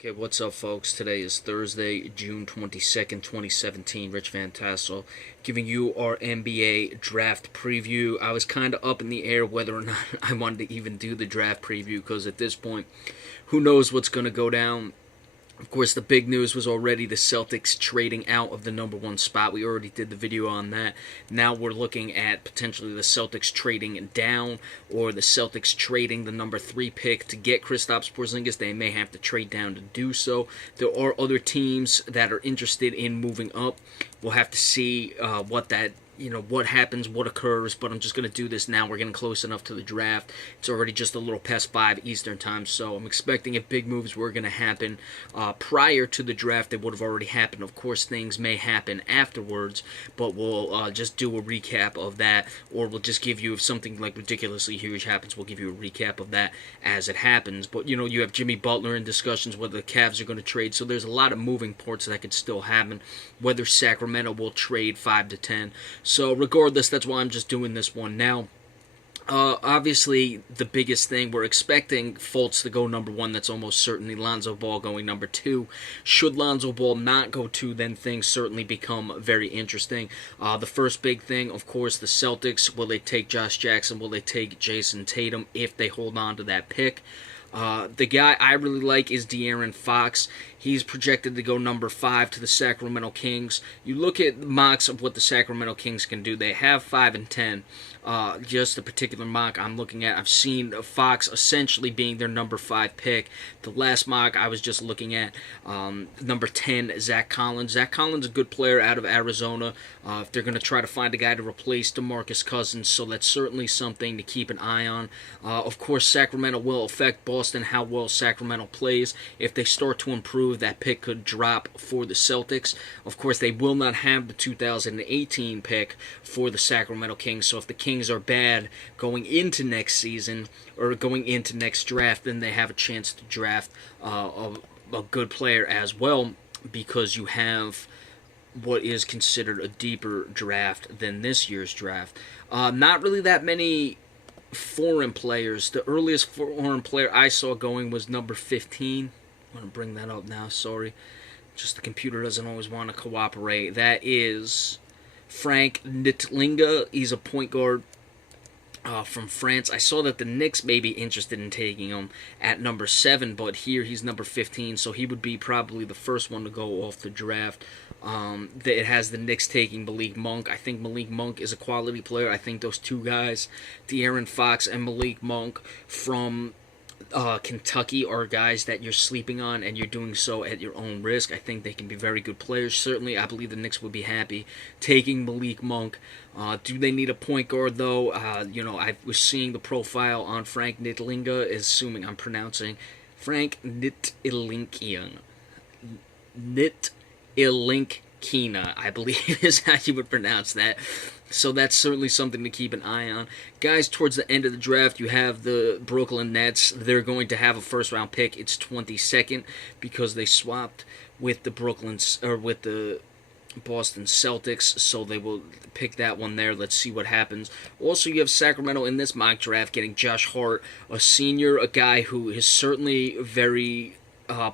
Okay, what's up, folks? Today is Thursday, June 22nd, 2017. Rich Van Tassel giving you our NBA draft preview. I was kind of up in the air whether or not I wanted to even do the draft preview because at this point, who knows what's going to go down. Of course, the big news was already the Celtics trading out of the number one spot. We already did the video on that. Now we're looking at potentially the Celtics trading down or the Celtics trading the number 3 pick to get Kristaps Porzingis. They may have to trade down to do so. There are other teams that are interested in moving up. We'll have to see what happens, what occurs, but I'm just going to do this now. We're getting close enough to the draft. It's already just a little past 5 Eastern time, so I'm expecting if big moves were going to happen prior to the draft, they would have already happened. Of course, things may happen afterwards, but we'll just do a recap of that, or we'll just give you, if something like ridiculously huge happens, we'll give you a recap of that as it happens. But, you have Jimmy Butler in discussions whether the Cavs are going to trade, so there's a lot of moving parts that could still happen, whether Sacramento will trade 5 to 10. So regardless, that's why I'm just doing this one now. Obviously, the biggest thing, we're expecting Fultz to go number 1. That's almost certainly Lonzo Ball going number 2. Should Lonzo Ball not go 2, then things certainly become very interesting. The first big thing, of course, the Celtics. Will they take Josh Jackson? Will they take Jason Tatum if they hold on to that pick? The guy I really like is De'Aaron Fox. He's projected to go number 5 to the Sacramento Kings. You look at mocks of what the Sacramento Kings can do. They have 5 and 10. Just the particular mock I'm looking at, I've seen Fox essentially being their number 5 pick. The last mock I was just looking at, number 10, Zach Collins. Zach Collins is a good player out of Arizona. If they're going to try to find a guy to replace DeMarcus Cousins, so that's certainly something to keep an eye on. Of course, Sacramento will affect Boston, how well Sacramento plays. If they start to improve, that pick could drop for the Celtics. Of course, they will not have the 2018 pick for the Sacramento Kings, so if the Kings are bad going into next season or going into next draft, then they have a chance to draft a good player as well, because you have what is considered a deeper draft than this year's draft. Not really that many foreign players. The earliest foreign player I saw going was number 15. I'm going to bring that up now, sorry. Just the computer doesn't always want to cooperate. That is Frank Nitlinga. He's a point guard from France. I saw that the Knicks may be interested in taking him at number 7, but here he's number 15, so he would be probably the first one to go off the draft. It has the Knicks taking Malik Monk. I think Malik Monk is a quality player. I think those two guys, De'Aaron Fox and Malik Monk from Kentucky, are guys that you're sleeping on, and you're doing so at your own risk. I think they can be very good players. Certainly, I believe the Knicks would be happy taking Malik Monk. Do they need a point guard, though? I was seeing the profile on Frank Nitlinga, assuming I'm pronouncing Frank Nitilinkina. Nitilinkina, I believe is how you would pronounce that. So that's certainly something to keep an eye on. Guys, towards the end of the draft, you have the Brooklyn Nets. They're going to have a first-round pick. It's 22nd because they swapped with the Boston Celtics, so they will pick that one there. Let's see what happens. Also, you have Sacramento in this mock draft getting Josh Hart, a senior, a guy who is certainly very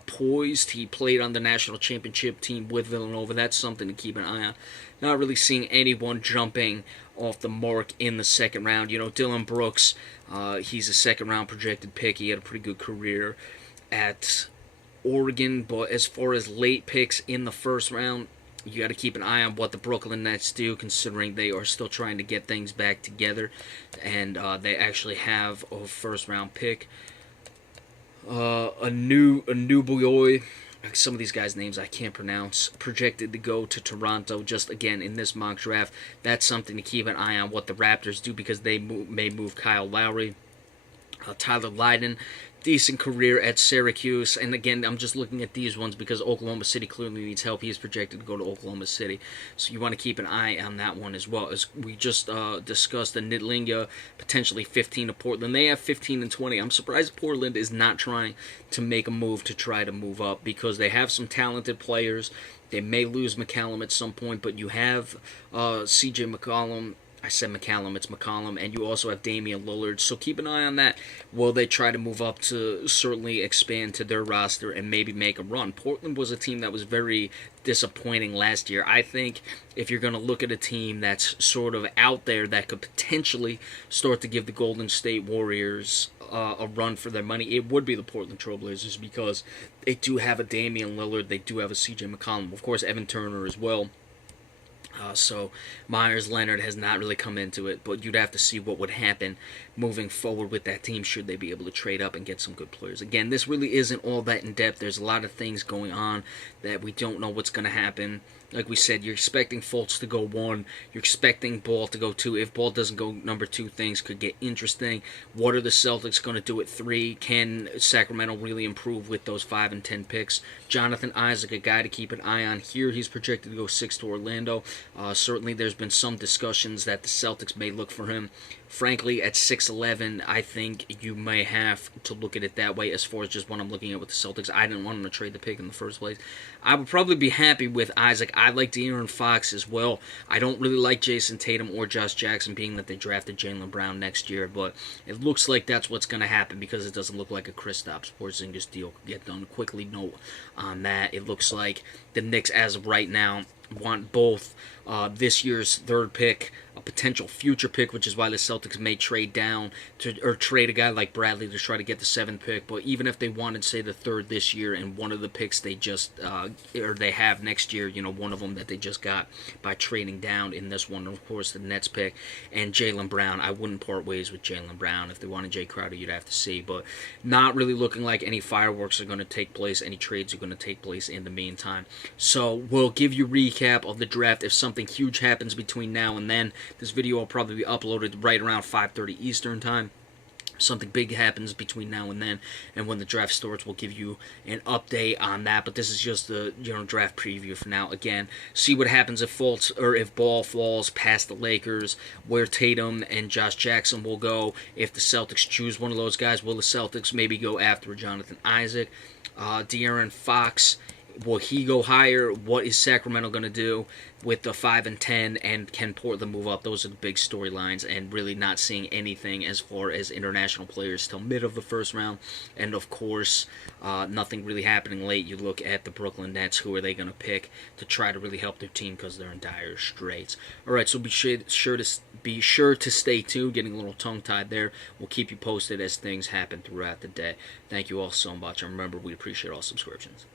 poised. He played on the national championship team with Villanova. That's something to keep an eye on. Not really seeing anyone jumping off the mark in the second round. Dylan Brooks, he's a second-round projected pick. He had a pretty good career at Oregon, but as far as late picks in the first round, you got to keep an eye on what the Brooklyn Nets do, considering they are still trying to get things back together, and they actually have a first-round pick. A new boy. Some of these guys' names I can't pronounce. Projected to go to Toronto. Just again in this mock draft, that's something to keep an eye on what the Raptors do, because they may move Kyle Lowry. Tyler Lydon, decent career at Syracuse. And again, I'm just looking at these ones because Oklahoma City clearly needs help. He is projected to go to Oklahoma City. So you want to keep an eye on that one as well. As we just discussed, the Nitlinga, potentially 15 to Portland. They have 15 and 20. I'm surprised Portland is not trying to make a move to try to move up, because they have some talented players. They may lose McCallum at some point, but you have C.J. McCollum. I said McCallum, it's McCollum, and you also have Damian Lillard. So keep an eye on that. Will they try to move up to certainly expand to their roster and maybe make a run? Portland was a team that was very disappointing last year. I think if you're going to look at a team that's sort of out there that could potentially start to give the Golden State Warriors a run for their money, it would be the Portland Trailblazers, because they do have a Damian Lillard, they do have a CJ McCollum, of course Evan Turner as well. So Myers Leonard has not really come into it, but you'd have to see what would happen moving forward with that team should they be able to trade up and get some good players. Again, this really isn't all that in depth. There's a lot of things going on that we don't know what's going to happen. Like we said, you're expecting Fultz to go 1. You're expecting Ball to go 2. If Ball doesn't go number 2, things could get interesting. What are the Celtics going to do at 3? Can Sacramento really improve with those 5 and 10 picks? Jonathan Isaac, a guy to keep an eye on here. He's projected to go 6 to Orlando. Certainly there's been some discussions that the Celtics may look for him. Frankly, at 6'11", I think you may have to look at it that way as far as just what I'm looking at with the Celtics. I didn't want him to trade the pick in the first place. I would probably be happy with Isaac. I like De'Aaron Fox as well. I don't really like Jason Tatum or Josh Jackson, being that they drafted Jaylen Brown next year, but it looks like that's what's going to happen because it doesn't look like a Kristaps Porzingis deal could get done quickly. Note on that. It looks like the Knicks, as of right now, want both this year's 3rd pick, a potential future pick, which is why the Celtics may trade down to, or trade a guy like Bradley to try to get the 7th pick. But even if they wanted, say, the 3rd this year, and one of the picks they just or they have next year, one of them that they just got by trading down in this one, of course, the Nets pick, and Jaylen Brown, I wouldn't part ways with Jaylen Brown. If they wanted Jay Crowder, you'd have to see, but not really looking like any fireworks are going to take place, any trades are going to take place in the meantime. So we'll give you recap of the draft. If something huge happens between now and then, this video will probably be uploaded right around 5:30 Eastern time. Something big happens between now and then, and when the draft starts, we'll give you an update on that. But this is just the draft preview for now. Again, see what happens if Ball falls past the Lakers, where Tatum and Josh Jackson will go. If the Celtics choose one of those guys, will the Celtics maybe go after Jonathan Isaac? De'Aaron Fox, will he go higher? What is Sacramento going to do with the 5 and 10? And can Portland move up? Those are the big storylines, and really not seeing anything as far as international players till mid of the first round. And of course, nothing really happening late. You look at the Brooklyn Nets. Who are they going to pick to try to really help their team, because they're in dire straits? All right, so be sure to stay tuned. Getting a little tongue-tied there. We'll keep you posted as things happen throughout the day. Thank you all so much, and remember, we appreciate all subscriptions.